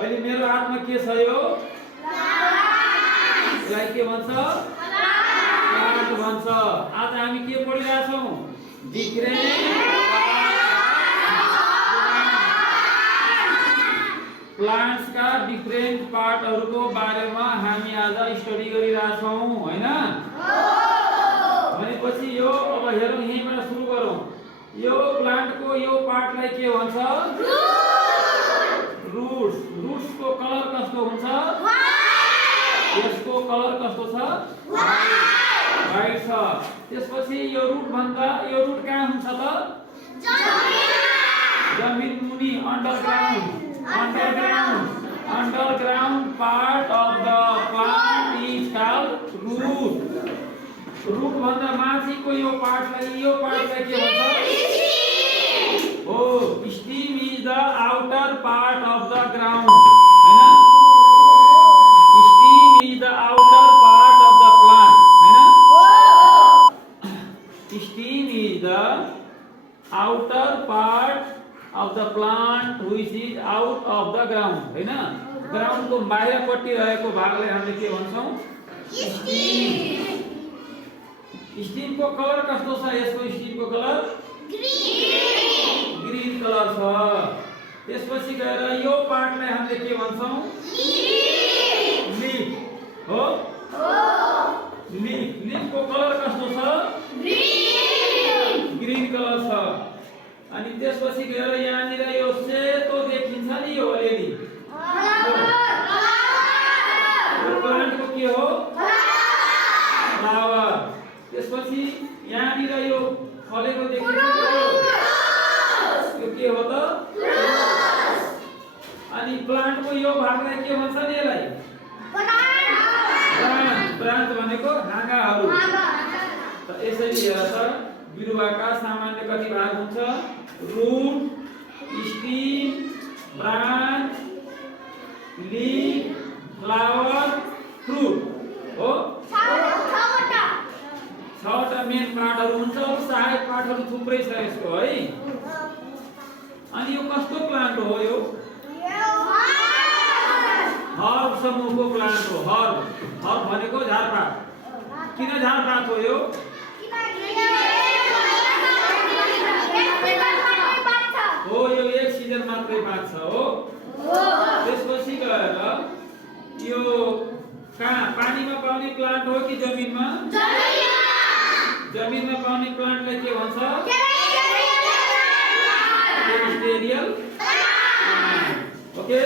अहिले मेरो हातमा के छ यो यसलाई के भन्छ प्लान्ट भन्छ। आज हामी के पढिरहेका छौं प्लान्ट्स का डिफरेंट पार्टहरुको बारेमा हामी आज स्टडी गरिरहेका छौं हैन। भनेपछि यो अब हेरौं यहीँबाट सुरु गरौं। यो प्लान्टको यो पार्टलाई के भन्छ रूट्स। रूट्स को कलर कस्तो हुन्छ यसको कलर कस्तो छ व्हाइट छ। त्यसपछि यो रूट भन्दा यो रूट कहाँ हुन्छ त जमिन मुनि underground part of the plant is called root। Root भन्दा माथिको यो पार्टलाई के भन्छ हो stem is the outer part of the ground हैन। stem is the outer part of the plant हैन। stem is the outer part of the plant which is out of the ground हैन। Ground को बाहिरपट्टि रहेको भागलाई हामीले के भन्छौं stem. Stem को कलर कस्तो छ यसको स्टेम को कलर ग्रीन कलर छ। त्यसपछि गएर यो पार्टलाई हामीले के भन्छौं लीफ हो लीफ को कलर कस्तो छ ग्रीन कलर छ। अनि त्यसपछि गएर यहाँनिर यो सेतो देखिन्छ नि यो अलिअलि प्लान्ट को के हो फ्लावर। त्यसपछि यहाँनिर यो फलेको देखिन्छ यो के हो त अनि प्लान्ट को यो भागलाई के भन्छ नि यसलाई ब्रान्च भनेको हाँगाहरु। त यसरी हेर त बिरुवाका सामान्य कति भाग हुन्छ root stem branch leaf flower fruit हो। 6वटा मेन पार्टहरु हुन्छ। सहायक पार्टहरु थुप्रै छ यसको है। अनि यो कस्तो प्लान्ट हो यो हर्ब समूहको प्लान्ट हो। हर्ब भनेको झारपात। किन झारपात हो यो हो यो एक सिजन मात्रै पाक्छ हो। त्यसपछि गएर यो कहाँ पानीमा पाउने प्लान्ट हो कि जमिनमा जमिनमा पाउने प्लान्टलाई के भन्छ टेरेस्ट्रियल ओके।